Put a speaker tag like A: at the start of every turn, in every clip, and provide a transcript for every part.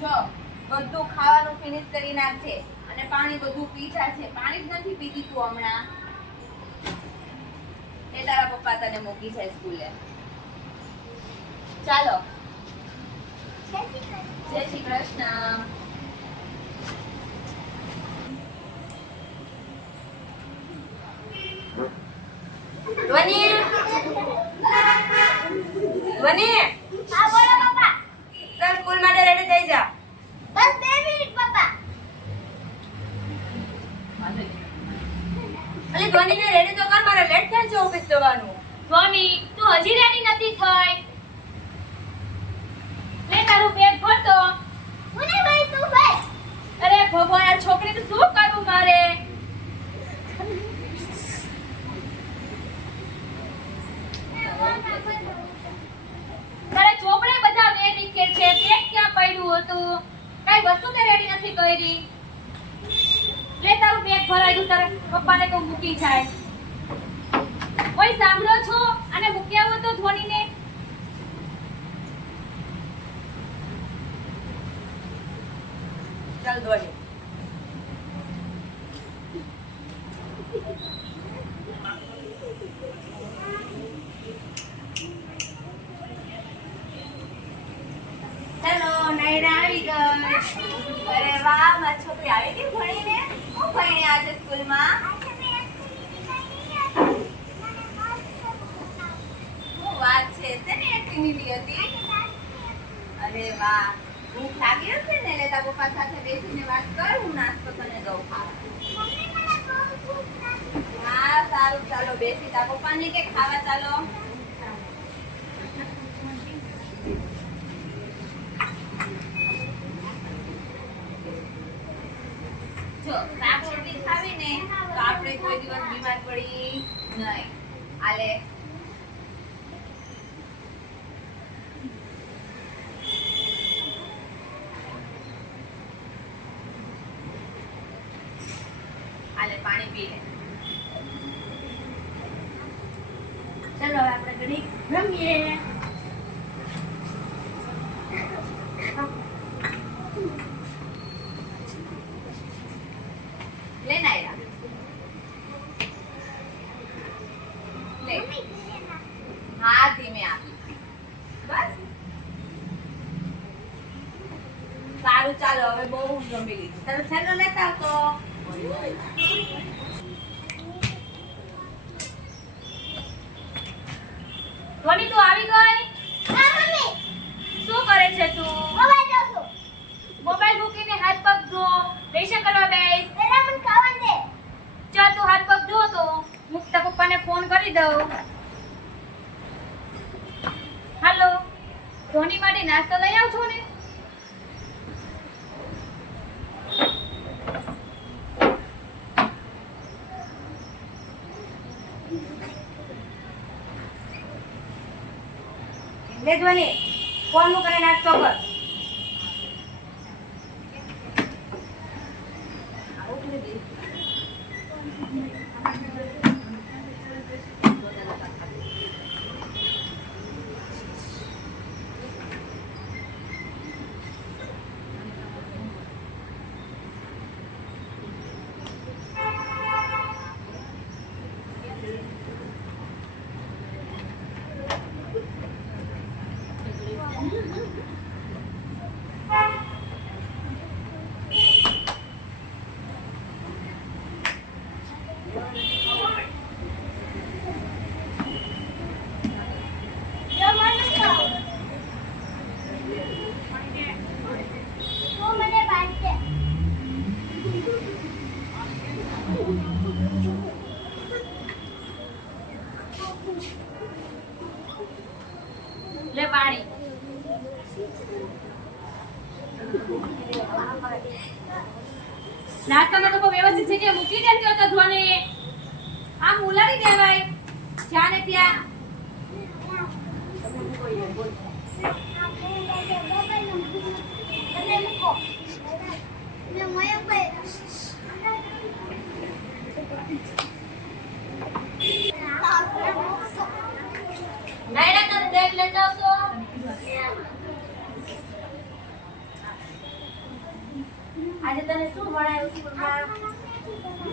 A: જો બધું ખાવાનું ફિનિશ કરી નાખજે. અને પાણી બધું પીછા છે. પાણી જ નથી પીધી તું હમણાં. એ તારા પપ્પા તને મૂકી છે સ્કૂલે. ચાલો. જય શ્રી કૃષ્ણ. ધ્વનિ
B: હા બોલો પપ્પા
A: ચાલ સ્કૂલ માટે રેડી થઈ જા
B: બસ બે મિનિટ પપ્પા
A: અલી ધ્વનિને રેડી તો કર મારે લેટ થાય છે ઓફિસ જવાનું
C: હજી રેડી નથી થઈ. લે તારું બેગ ભરતો
B: મને ભાઈ તું બસ
C: અરે ભગવાન આ છોકરીને શું કરવું મારે? તારે ચોપડે બધા બે નીકળે છે. બેગ ક્યાં પડ્યું હતું? કઈ વસ્તુ તે રેડી નથી કરી. લે તારું બેગ ભરાયું તારા પપ્પાને તો મૂકી જાય. ઓય સાંભળો છો? અને મૂક્યા આવો તો ધોનીને.
A: ચાલ ધોની હેલો આવી ગઈ અરે વાહ મારી છોકરી આવી ગઈ ભણીને. હું ભણી આજે સ્કૂલમાં શું વાત છે શેની હતી. અરે વાહ, ભૂખ લાગી હશે ને તારા પપ્પા સાથે બેસીને વાત કર, હું નાસ્તો તને દઉં. હા, સારું, ચાલો, બેસી તા પપ્પાને કે ખાવા ચાલો? ખાવી ને તો આપણે કોઈ દિવસ બીમાર પડી નહીં. આલે આલે પાણી પી લે
C: ચલો આપણે ઘડી રમીએ
A: લે નાયરા લે હા ધીમે આપી બસ સારું ચાલો હવે બહુ જમી લીધું તારો થેલો લેતા આવતો
C: ધોની તું આવી ગઈ?
B: હા મમ્મી.
C: શું કરે છે તું?
B: મોબાઈલ જોઉં છું
C: મોબાઈલ મૂકીને હાથ પગ ધો. લેશન કરવા બેસ.
B: પહેલા મને ખાવા દે
C: ચાલ તું હાથ પગ ધો તો. હું તારા પપ્પાને ફોન કરી દઉં. હાલો. ધોની માટે નાસ્તો લઈ આવજો ને?
A: લે ધ્વનિ ફોન મૂકીને નાસ્તો કર.
C: લે પાણી. નાસ્તાનો તો વ્યવસ્થિત જગ્યાએ મૂકી દેજો હતો ધ્વને આમ ઉલારી દેવાય. જ્યાં ત્યાં
B: મોયા ભાઈ
C: બેગ લેતા આવશો
A: આજે તને શું ભણાયું સ્કૂલમાં?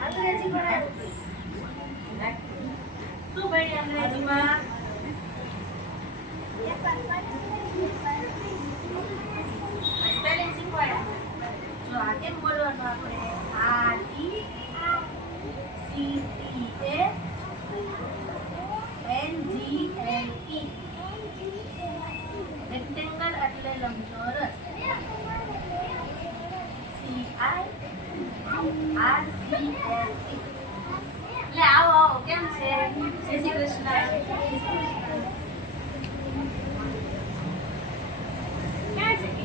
A: અંગ્રેજી ભણાયું શું ભણી અંગ્રેજીમાં? જો આ કેમ બોલવાનું આપણે? આ T C T A N G L E rectangle એટલે લંબચોરસ C I R C L E એટલે આવો આવો કેમ છે જય શ્રી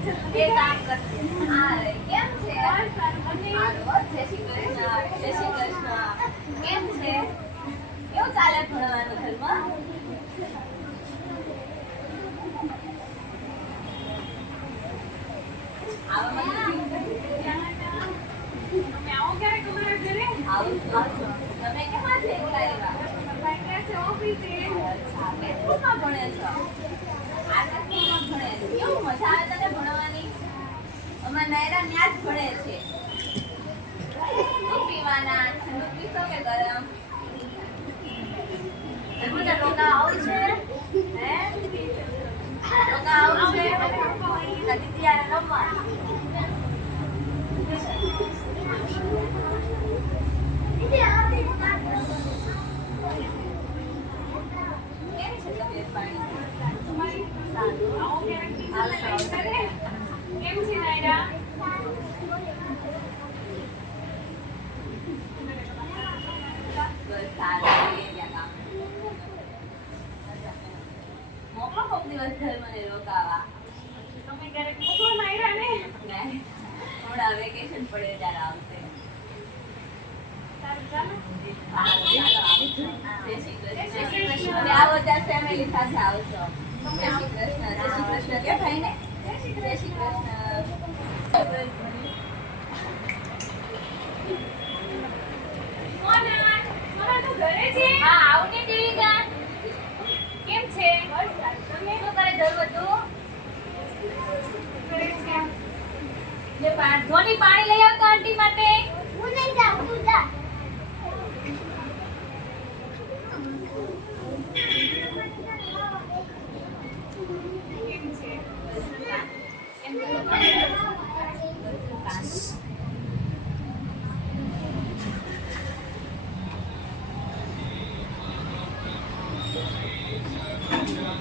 A: કૃષ્ણ એ કામ કરતી. કેમ છે? જય શ્રી કૃષ્ણ જય શ્રી કૃષ્ણ. કેમ છે? કેવું ચાલે ભણવાનું ઘરમાં? તમે આજે એકલા અચ્છા ભણે છો આગળ સ્કૂલમાં ભણે છે. કેવું મજા આવે અમારા નાયરા ત્યાં જ ભણે છે શું પીવાના ઠંડુ પીશો કે ગરમ બધા રોગા આવું છે હે રોગા આવું છે કદી ત્યારે રમવા કેમ છે તબિયત પાણી સારું આવશો બસ હમણાં વેકેશન પડે ત્યારે આવશે સારું, ચાલો જય શ્રી કૃષ્ણ. અને આ ફેમિલી સાથે આવજો જય શ્રી કૃષ્ણ જય શ્રી કૃષ્ણ કે ભાઈને જય શ્રી કૃષ્ણ
C: પાણી લઈ આવતો આંટી માટે
B: હું નહીં જાઉં તું જા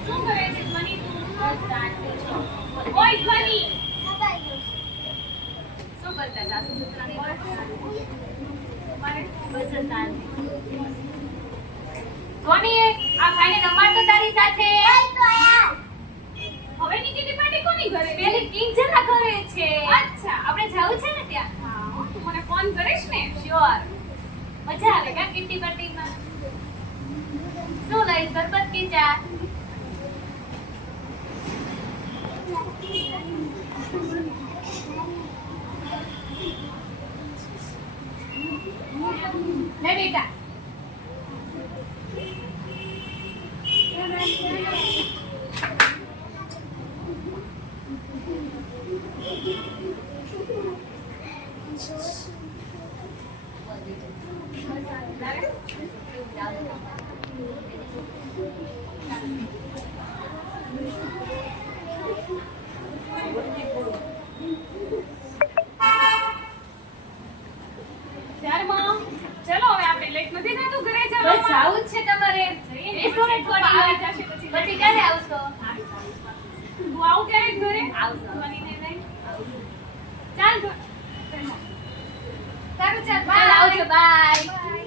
C: શું કરે છે ધ્વનિ તું ઓય ધ્વનિ શું કરતા સાસુ સસરાની મારે બસ શાંતિ ધ્વનિ આ ભાઈને રમાડતો તારી સાથે. હવે નીકળી પાર્ટી કોની ઘરે? પેલી કિંજલના ઘરે છે. અચ્છા. આપણે જવું છે ને ત્યાં? હા તું મને ફોન કરીશ ને? શ્યોર મજા આવે કા કિટ્ટી પાર્ટીમાં શું લઈશ? સરબત કે ચા? લે બેટા
D: ત્યારમાં ચલો હવે આપણે લેટ નથી થતું ઘરે
C: બસ આવું છે તમારે. ને થોડી
D: આવી જશે પછી.
C: પછી ક્યારે આવશો.
D: હું આવું ક્યારેક ઘરે?
C: આવશો.
D: મને નહીં ચાલ. સારું ચાલ.
C: ચાલ આવજો.
D: બાય